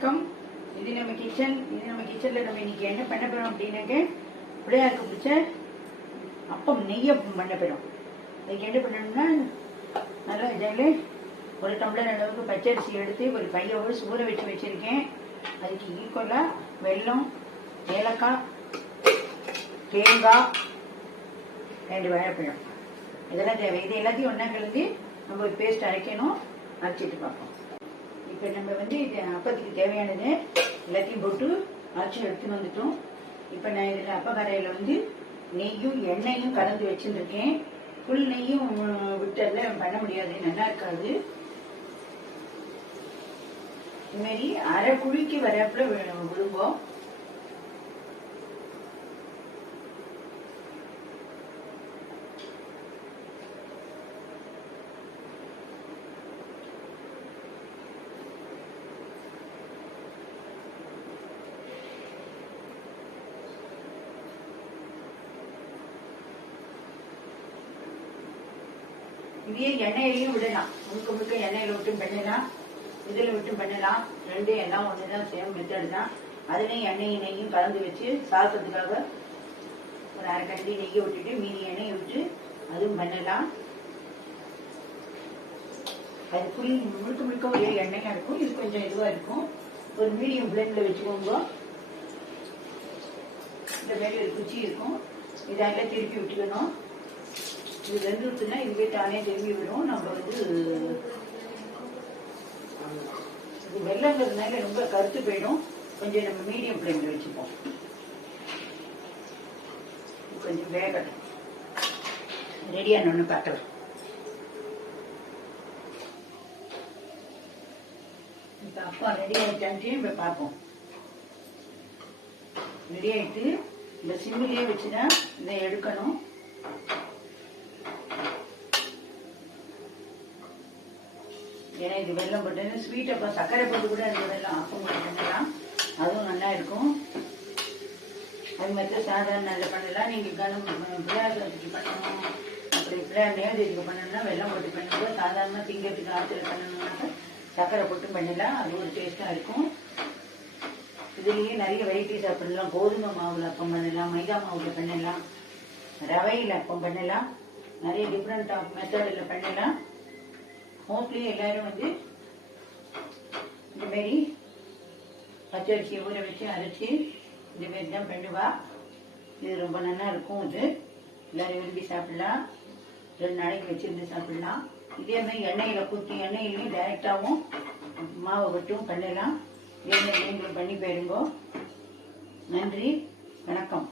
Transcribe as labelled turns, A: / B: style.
A: வணக்கம். இது நம்ம கிச்சன் இது நம்ம கிச்சன்ல நம்ம இன்னைக்கு என்ன பண்ண போறோம் அப்படின்னாக்க பிள்ளையாருக்கு பிடிச்ச அப்பம் நெய்யப்பம் பண்ண போறோம். அதுக்கு என்ன பண்ணணும்னா நல்லா இதில் ஒரு டம்ளர் அளவுக்கு பச்சரிசி எடுத்து ஒரு பையோடு சூற வச்சு வச்சிருக்கேன். அதுக்கு ஈக்குவலாக வெல்லம் ஏலக்காய் தேங்காய் ரெண்டு வாழைப்பழம் இதெல்லாம் தேவை. இது எல்லாத்தையும் ஒன்றா கலந்து நம்ம ஒரு பேஸ்ட் அரைக்கணும். அரைச்சிட்டு பார்ப்போம். இப்போ நம்ம வந்து இது அப்பத்துக்கு தேவையானது எல்லாத்தையும் போட்டு அரைச்சி எடுத்துன்னு வந்துட்டோம். இப்போ நான் இதில் அப்பக்கரையில் வந்து நெய்யும் எண்ணெயும் கலந்து வச்சுருக்கேன் ஃபுல் நெய்யும் விட்டதில் பண்ண முடியாது. நல்லா இருக்காது. இதுமாரி அரை குழிக்கு வரப்புல வி- விழும்போம் இதையே எண்ணெயிலையும் விடலாம். முழுக்க முழுக்க எண்ணெயில விட்டும் பண்ணலாம் இதில் விட்டும் பண்ணலாம் ரெண்டும் எல்லாம் ஒன்று தான் சேம் மெத்தட் தான். அதுலேயும் எண்ணெயும் நெய்யும் கலந்து வச்சு சாப்பிட்றதுக்காக ஒரு அரை கண்டி நெய்யை விட்டுட்டு மீதி எண்ணெயை விட்டு அதுவும் பண்ணலாம். அது புளி முழுக்க முழுக்க ஒரே எண்ணெயாக இருக்கும். இது கொஞ்சம் இதுவாக இருக்கும். ஒரு மீடியம் ஃப்ளேமில் வச்சுக்கோங்க. இந்த மாதிரி ஒரு குச்சி இருக்கும். இதெல்லாம் திருப்பி விட்டுக்கணும். இது ரெண்டு வெந்துருச்சுன்னா இதுவே தானே திரும்பி விடும் நம்ம வந்து இது வெள்ளங்கிறதுனால ரொம்ப கருத்து போயிடும். கொஞ்சம் நம்ம மீடியம் ஃப்ளேமில் வச்சுப்போம். கொஞ்சம் வேகட்டும். ரெடியானு பார்க்கலாம். இப்போ அப்பா ரெடி ஆகிட்டான்ட்டு இப்போ பார்ப்போம். ரெடி ஆகிட்டு இந்த சிம்மிலே வச்சு தான் இதை எடுக்கணும். ஏன்னா இது வெள்ளம் போட்டு ஸ்வீட் அப்போ சர்க்கரை போட்டு கூட இந்த வெள்ளம் ஆப்பம் கூட பண்ணலாம் அதுவும் நல்லா இருக்கும். அது மாதிரி சாதாரண இதில் பண்ணலாம். நீங்கள் கனம் பிள்ளையார் சதுர்த்திக்கு பண்ணணும். அப்படி பிள்ளையார் நேரத்துக்கு பண்ணணும்னா வெள்ளம் போட்டு பண்ணும்போது சாதாரணமாக திங்கிறதுக்கு ஆற்றுல பண்ணணும்னாக்க சர்க்கரை போட்டு பண்ணலாம். அது ஒரு டேஸ்ட்டாக இருக்கும். இதுலேயே நிறைய வெரைட்டிஸ் பண்ணலாம். கோதுமை மாவில் அப்பம் பண்ணலாம். மைதா மாவில் பண்ணலாம். ரவையில் அப்பம் பண்ணலாம். நிறைய டிஃப்ரெண்ட் ஆஃப் மெத்தடில் பண்ணலாம். மோஸ்ட்லி எல்லாரும் வந்து இந்த மாதிரி பச்சரிசியை ஊற வச்சு அரைச்சி இந்த மாதிரி தான் பண்ணுவா. இது ரொம்ப நல்லா இருக்கும் இது. எல்லாரும் விரும்பி சாப்பிடலாம். ரெண்டு நாளைக்கு வச்சிருந்து சாப்பிடலாம். இதே மாதிரி எண்ணெயில் குத்தி எண்ணெயிலையும் டைரெக்டாகவும் மாவை விட்டும் பண்ணலாம். இதே மாதிரி நீங்களும் பண்ணி போயிருங்கோ நன்றி. வணக்கம்.